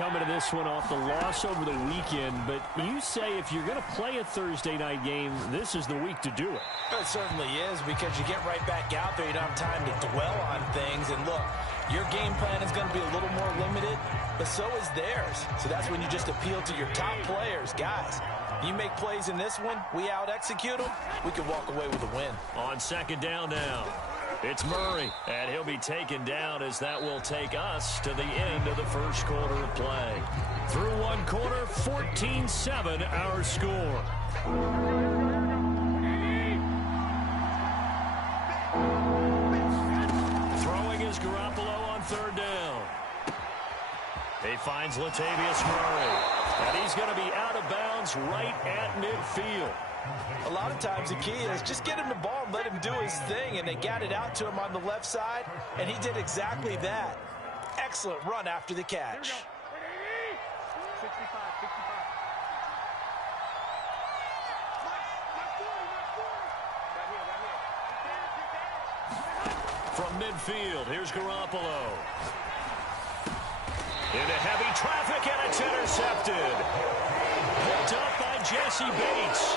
coming to this one off the loss over the weekend, but you say if you're going to play a Thursday night game, this is the week to do it. It certainly is, because you get right back out there. You don't have time to dwell on things. And look, your game plan is going to be a little more limited, but so is theirs. So that's when you just appeal to your top players. Guys, you make plays in this one, we out-execute them, we can walk away with a win. On second down now, it's Murray, and he'll be taken down as that will take us to the end of the first quarter of play. Through one quarter, 14-7 our score. Throwing is Garoppolo on third down. He finds Latavius Murray, and he's going to be out of bounds right at midfield. A lot of times the key is just get him the ball and let him do his thing, and they got it out to him on the left side, and he did exactly that. Excellent run after the catch. From midfield, here's Garoppolo. Into heavy traffic, and it's intercepted. Picked up by Jesse Bates.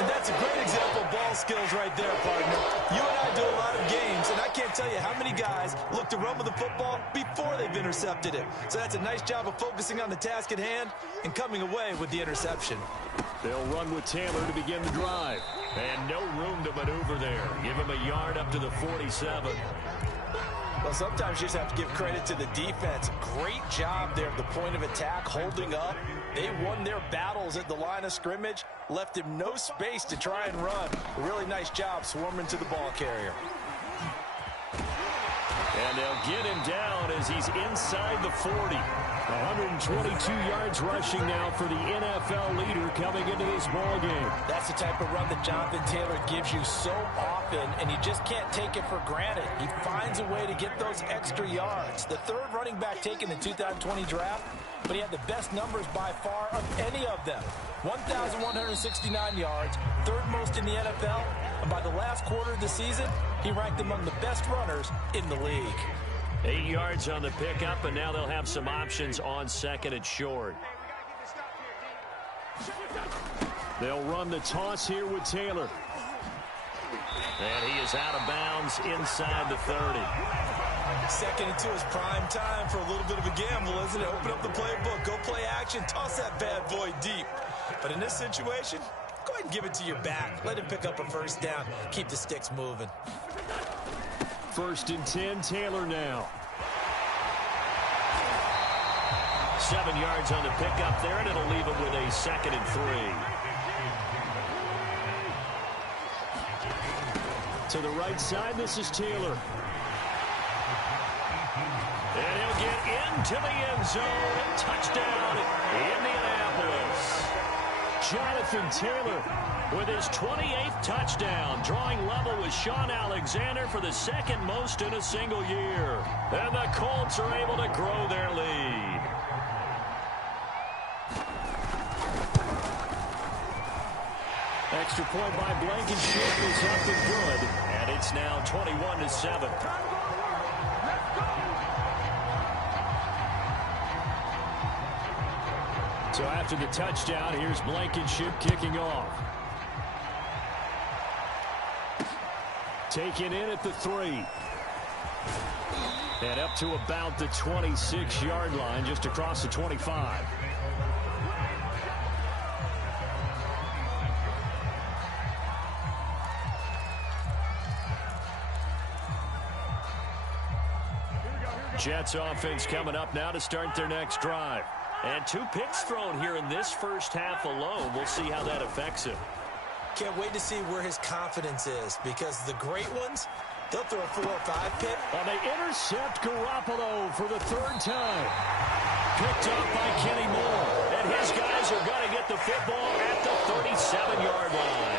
And that's a great example of ball skills right there, partner. You and I do a lot of games, and I can't tell you how many guys look to run with the football before they've intercepted it. So that's a nice job of focusing on the task at hand and coming away with the interception. They'll run with Taylor to begin the drive. And no room to maneuver there. Give him a yard up to the 47. Well, sometimes you just have to give credit to the defense. Great job there at the point of attack, holding up. They won their battles at the line of scrimmage, left him no space to try and run. A really nice job swarming to the ball carrier. And they'll get him down as he's inside the 40. 122 yards rushing now for the NFL leader coming into this ball game. That's the type of run that Jonathan Taylor gives you so often, and you just can't take it for granted. He finds a way to get those extra yards. The third running back taken in the 2020 draft, but he had the best numbers by far of any of them. 1,169 yards, third most in the NFL, and by the last quarter of the season, he ranked among the best runners in the league. 8 yards on the pickup, and now they'll have some options on second and short. They'll run the toss here with Taylor. And he is out of bounds inside the 30. Second into his prime time for a little bit of a gamble, isn't it? Open up the playbook, go play action, toss that bad boy deep. But in this situation, go ahead and give it to your back. Let him pick up a first down. Keep the sticks moving. First and 10, Taylor now. 7 yards on the pickup there, and it'll leave him with a second and 3. To the right side, this is Taylor. And he'll get into the end zone. Touchdown, Indianapolis. Jonathan Taylor with his 28th touchdown, drawing level with Sean Alexander for the second most in a single year. And the Colts are able to grow their lead. Extra point by Blankenship is up and good, and it's now 21-7. So after the touchdown, here's Blankenship kicking off. Taken in at the 3. And up to about the 26-yard line, just across the 25. Jets offense coming up now to start their next drive. And 2 picks thrown here in this first half alone. We'll see how that affects him. Can't wait to see where his confidence is, because the great ones, they'll throw a 4 or 5 pick. And they intercept Garoppolo for the 3rd time. Picked up by Kenny Moore. And his guys are going to get the football at the 37-yard line.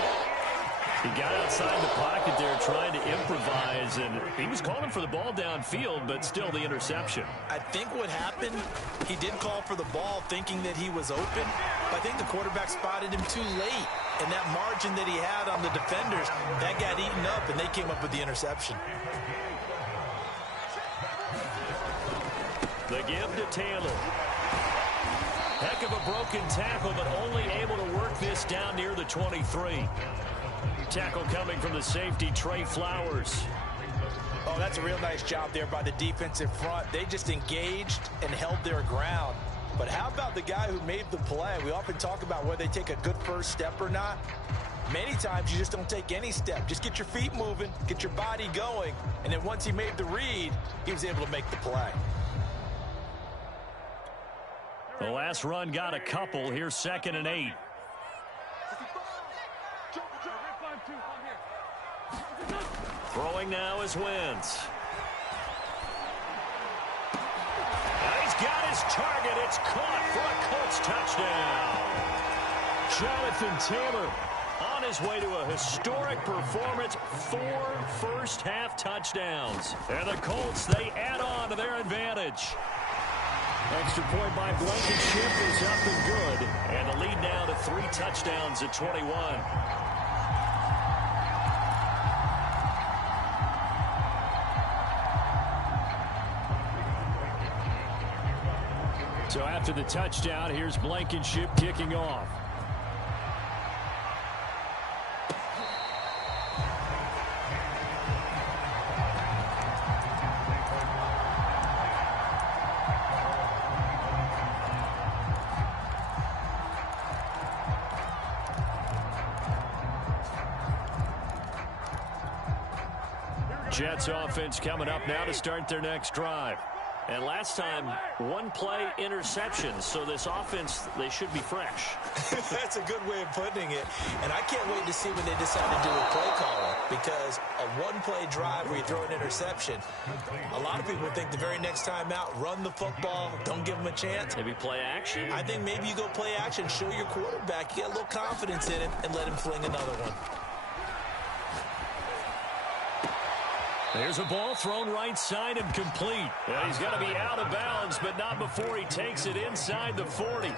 He got outside the pocket there trying to improvise, and he was calling for the ball downfield, but still the interception. I think what happened, he did call for the ball thinking that he was open, but I think the quarterback spotted him too late, and that margin that he had on the defenders, that got eaten up, and they came up with the interception. The give to Taylor. of a broken tackle, but only able to work this down near the 23. Tackle coming from the safety, Trey Flowers. Oh, that's a real nice job there by the defensive front. They just engaged and held their ground. But how about the guy who made the play? We often talk about whether they take a good first step or not. Many times you just don't take any step. Just get your feet moving, get your body going, and then once he made the read, he was able to make the play. The last run got a couple. Here's 2nd and 8. Throwing now is Wentz. He's got his target. It's caught for a Colts touchdown. Jonathan Taylor on his way to a historic performance. 4 first-half touchdowns. And the Colts, they add on to their advantage. Extra point by Blankenship is up and good. And the lead now to 3 touchdowns at 21. So after the touchdown, here's Blankenship kicking off. Jets offense coming up now to start their next drive. And last time, 1 play interception. So this offense, they should be fresh. That's a good way of putting it. And I can't wait to see when they decide to do a play caller. Because a 1-play drive where you throw an interception, a lot of people think the very next time out, run the football, don't give them a chance. Maybe play action? I think maybe you go play action, show your quarterback, you get a little confidence in him, and let him fling another one. There's a ball thrown right side and complete. Yeah, he's got to be out of bounds, but not before he takes it inside the 40.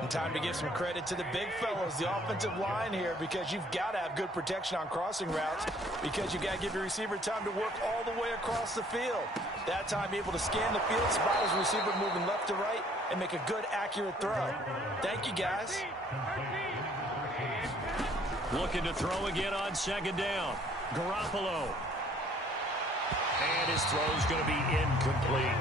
And time to give some credit to the big fellows, the offensive line here, because you've got to have good protection on crossing routes, because you've got to give your receiver time to work all the way across the field. That time, be able to scan the field, spot his receiver moving left to right, and make a good, accurate throw. Thank you, guys. Looking to throw again on 2nd down. Garoppolo. And his throw's going to be incomplete.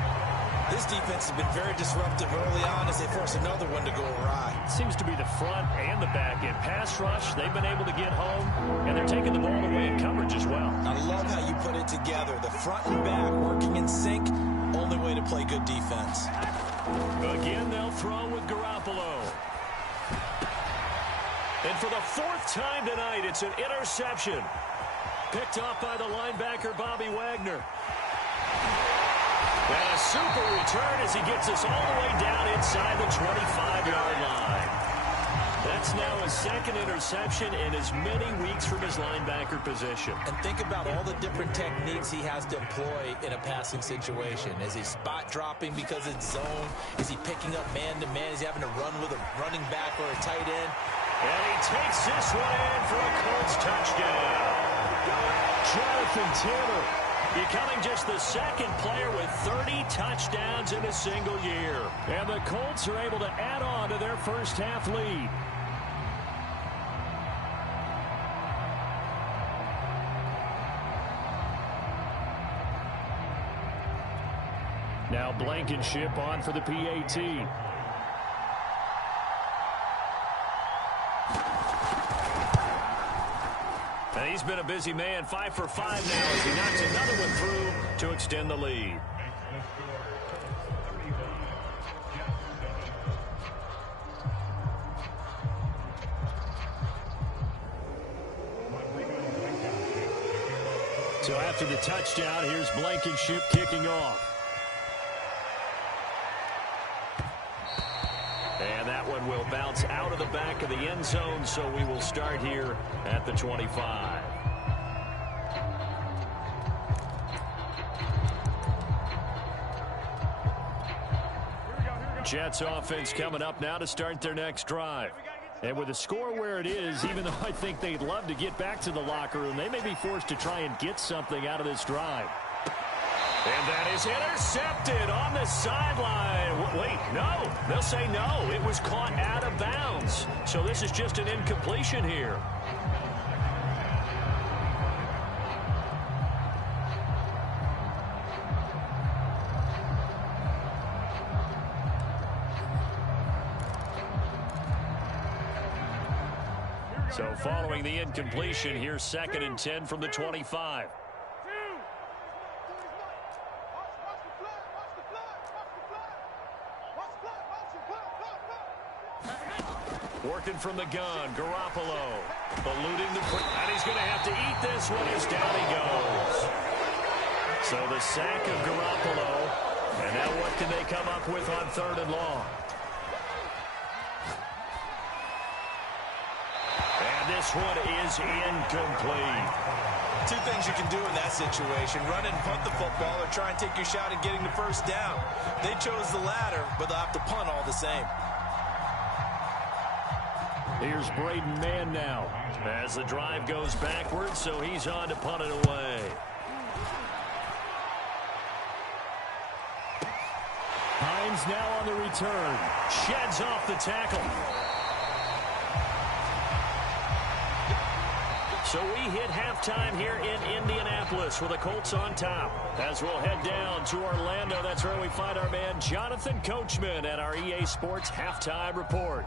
This defense has been very disruptive early on as they force another one to go awry. Seems to be the front and the back end. Pass rush, they've been able to get home, and they're taking the ball away in coverage as well. I love how you put it together. The front and back working in sync, only way to play good defense. Again, they'll throw with Garoppolo. And for the 4th time tonight, it's an interception. Picked off by the linebacker, Bobby Wagner. And a super return as he gets us all the way down inside the 25-yard line. That's now his 2nd interception in as many weeks from his linebacker position. And think about all the different techniques he has to employ in a passing situation. Is he spot dropping because it's zone? Is he picking up man-to-man? Is he having to run with a running back or a tight end? And he takes this one in for a Colts touchdown. Jonathan Taylor becoming just the 2nd player with 30 touchdowns in a single year. And the Colts are able to add on to their first-half lead. Now Blankenship on for the PAT. And he's been a busy man, 5 for 5 now as he knocks another one through to extend the lead. So after the touchdown, here's Blankenship kicking off. And that one will bounce out of the back of the end zone, so we will start here at the 25. Jets offense coming up now to start their next drive. And with the score where it is, even though I think they'd love to get back to the locker room, they may be forced to try and get something out of this drive. And that is intercepted on the sideline. Wait, No, they'll say no. It was caught out of bounds. So this is just an incompletion here. So following the incompletion, here's 2nd and 10 from the 25. Working from the gun, Garoppolo. Eluding the... And he's going to have to eat this one as down he goes. So the sack of Garoppolo. And now what can they come up with on 3rd and long? And this one is incomplete. Two things you can do in that situation: run and punt the football, or try and take your shot at getting the first down. They chose the latter, but they'll have to punt all the same. Here's Braden Mann now as the drive goes backwards, so he's on to punt it away. Hines now on the return. Sheds off the tackle. So we hit halftime here in Indianapolis with the Colts on top. As we'll head down to Orlando, that's where we find our man Jonathan Coachman at our EA Sports Halftime Report.